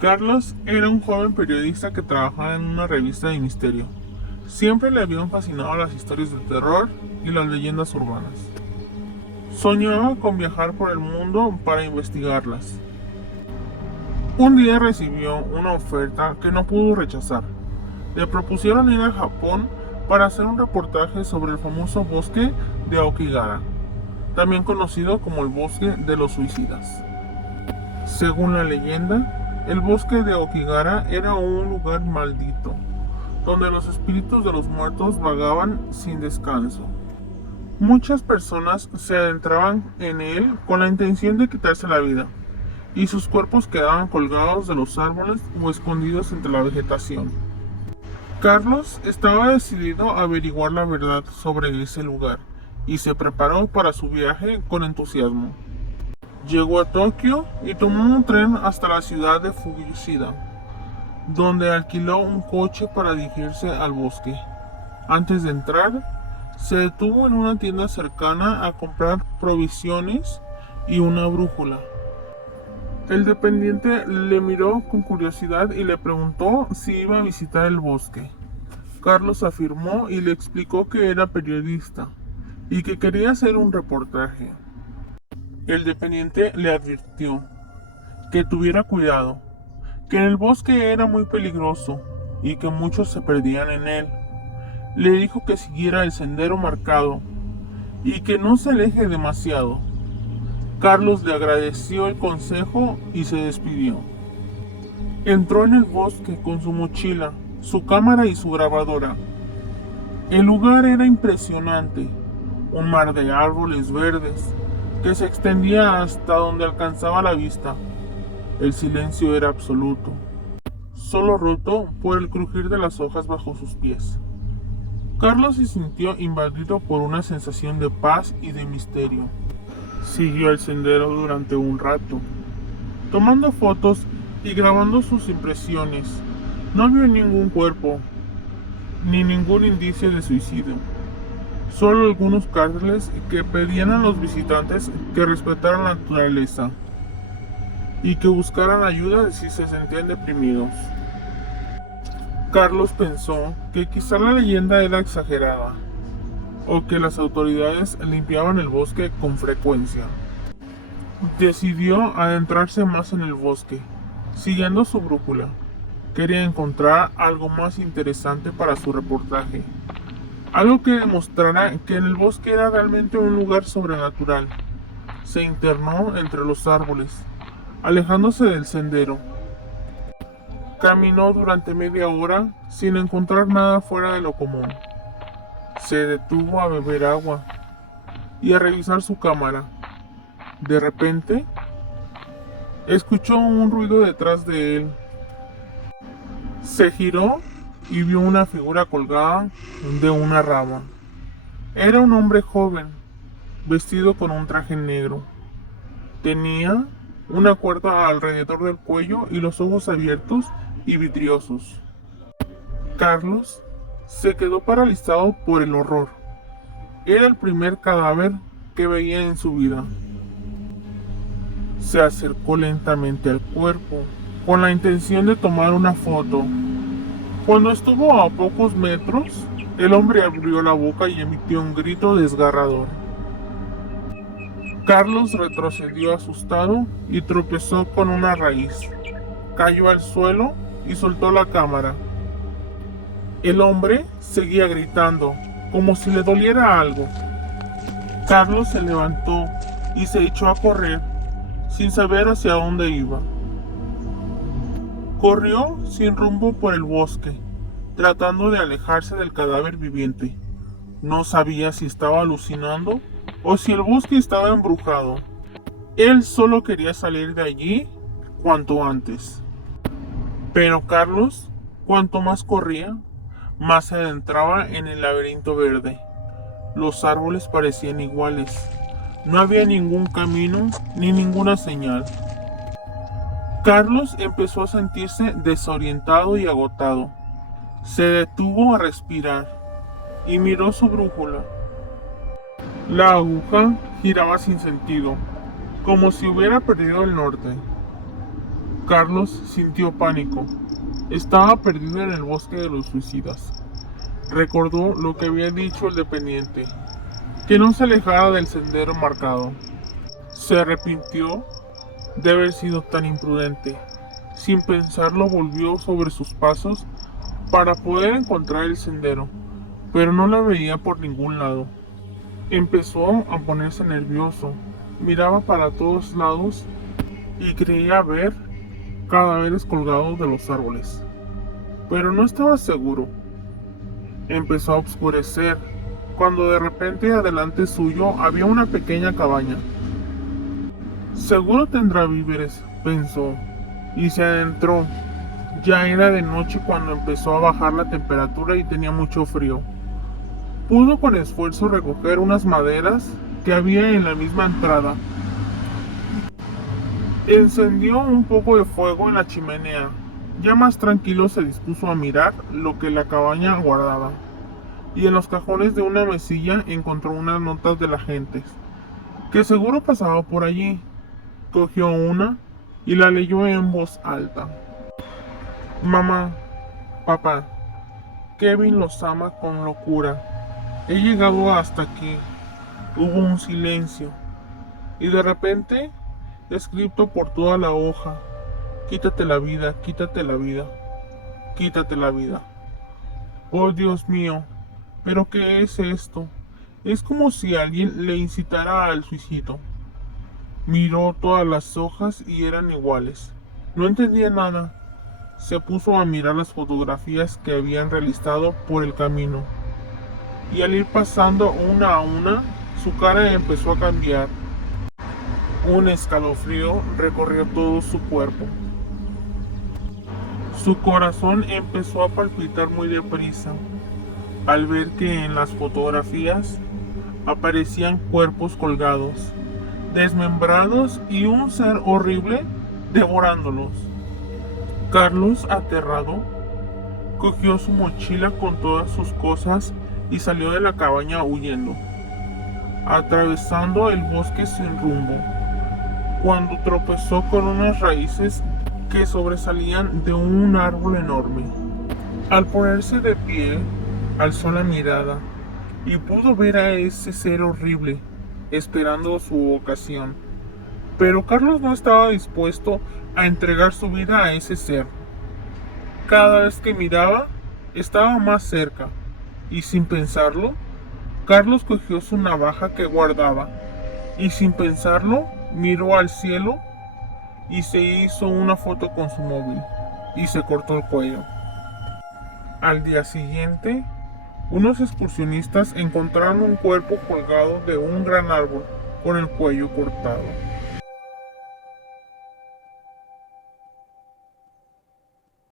Carlos era un joven periodista que trabajaba en una revista de misterio. Siempre le habían fascinado las historias de terror y las leyendas urbanas. Soñaba con viajar por el mundo para investigarlas. Un día recibió una oferta que no pudo rechazar. Le propusieron ir a Japón para hacer un reportaje sobre el famoso bosque de Aokigahara, también conocido como el bosque de los suicidas. Según la leyenda, el bosque de Aokigahara era un lugar maldito, donde los espíritus de los muertos vagaban sin descanso. Muchas personas se adentraban en él con la intención de quitarse la vida, y sus cuerpos quedaban colgados de los árboles o escondidos entre la vegetación. Carlos estaba decidido a averiguar la verdad sobre ese lugar, y se preparó para su viaje con entusiasmo. Llegó a Tokio y tomó un tren hasta la ciudad de Fukushima, donde alquiló un coche para dirigirse al bosque. Antes de entrar, se detuvo en una tienda cercana a comprar provisiones y una brújula. El dependiente le miró con curiosidad y le preguntó si iba a visitar el bosque. Carlos afirmó y le explicó que era periodista y que quería hacer un reportaje. El dependiente le advirtió que tuviera cuidado, que el bosque era muy peligroso y que muchos se perdían en él. Le dijo que siguiera el sendero marcado y que no se aleje demasiado. Carlos le agradeció el consejo y se despidió. Entró en el bosque con su mochila, su cámara y su grabadora. El lugar era impresionante, un mar de árboles verdes que se extendía hasta donde alcanzaba la vista. El silencio era absoluto, solo roto por el crujir de las hojas bajo sus pies. Carlos se sintió invadido por una sensación de paz y de misterio. Siguió el sendero durante un rato, tomando fotos y grabando sus impresiones. No vio ningún cuerpo, ni ningún indicio de suicidio. Solo algunos carteles que pedían a los visitantes que respetaran la naturaleza y que buscaran ayuda si se sentían deprimidos. Carlos pensó que quizá la leyenda era exagerada o que las autoridades limpiaban el bosque con frecuencia. Decidió adentrarse más en el bosque, siguiendo su brújula. Quería encontrar algo más interesante para su reportaje. Algo que demostrara que en el bosque era realmente un lugar sobrenatural. Se internó entre los árboles, alejándose del sendero. Caminó durante media hora sin encontrar nada fuera de lo común. Se detuvo a beber agua y a revisar su cámara. De repente, escuchó un ruido detrás de él. Se giró y vio una figura colgada de una rama. Era un hombre joven, vestido con un traje negro. Tenía una cuerda alrededor del cuello y los ojos abiertos y vidriosos. Carlos se quedó paralizado por el horror. Era el primer cadáver que veía en su vida. Se acercó lentamente al cuerpo, con la intención de tomar una foto. Cuando estuvo a pocos metros, el hombre abrió la boca y emitió un grito desgarrador. Carlos retrocedió asustado y tropezó con una raíz. Cayó al suelo y soltó la cámara. El hombre seguía gritando, como si le doliera algo. Carlos se levantó y se echó a correr, sin saber hacia dónde iba. Corrió sin rumbo por el bosque, tratando de alejarse del cadáver viviente. No sabía si estaba alucinando o si el bosque estaba embrujado. Él solo quería salir de allí cuanto antes. Pero Carlos, cuanto más corría, más se adentraba en el laberinto verde. Los árboles parecían iguales. No había ningún camino ni ninguna señal. Carlos empezó a sentirse desorientado y agotado. Se detuvo a respirar y miró su brújula. La aguja giraba sin sentido, como si hubiera perdido el norte. Carlos sintió pánico. Estaba perdido en el bosque de los suicidas. Recordó lo que había dicho el dependiente, que no se alejara del sendero marcado. Se arrepintió de haber sido tan imprudente. Sin pensarlo, volvió sobre sus pasos para poder encontrar el sendero, pero no la veía por ningún lado. Empezó a ponerse nervioso. Miraba para todos lados y creía ver cadáveres colgados de los árboles, pero no estaba seguro. Empezó a oscurecer cuando de repente adelante suyo había una pequeña cabaña. Seguro tendrá víveres, pensó, y se adentró. Ya era de noche cuando empezó a bajar la temperatura y tenía mucho frío. Pudo con esfuerzo recoger unas maderas que había en la misma entrada. Encendió un poco de fuego en la chimenea. Ya más tranquilo se dispuso a mirar lo que la cabaña guardaba. Y en los cajones de una mesilla encontró unas notas de la gente, que seguro pasaba por allí. Cogió una y la leyó en voz alta. Mamá, papá, Kevin los ama con locura. He llegado hasta aquí. Hubo un silencio. Y de repente, escrito por toda la hoja: quítate la vida, quítate la vida, quítate la vida. Oh Dios mío, ¿pero qué es esto? Es como si alguien le incitara al suicidio. Miró todas las hojas y eran iguales. No entendía nada. Se puso a mirar las fotografías que habían realizado por el camino. Y al ir pasando una a una, su cara empezó a cambiar. Un escalofrío recorrió todo su cuerpo. Su corazón empezó a palpitar muy deprisa al ver que en las fotografías aparecían cuerpos colgados, desmembrados y un ser horrible devorándolos. Carlos, aterrado, cogió su mochila con todas sus cosas y salió de la cabaña huyendo, atravesando el bosque sin rumbo, cuando tropezó con unas raíces que sobresalían de un árbol enorme. Al ponerse de pie, alzó la mirada y pudo ver a ese ser horrible esperando su ocasión. Pero Carlos no estaba dispuesto a entregar su vida a ese ser. Cada vez que miraba, estaba más cerca, y sin pensarlo, Carlos cogió su navaja que guardaba, y sin pensarlo, miró al cielo y se hizo una foto con su móvil, y se cortó el cuello. Al día siguiente, unos excursionistas encontraron un cuerpo colgado de un gran árbol con el cuello cortado.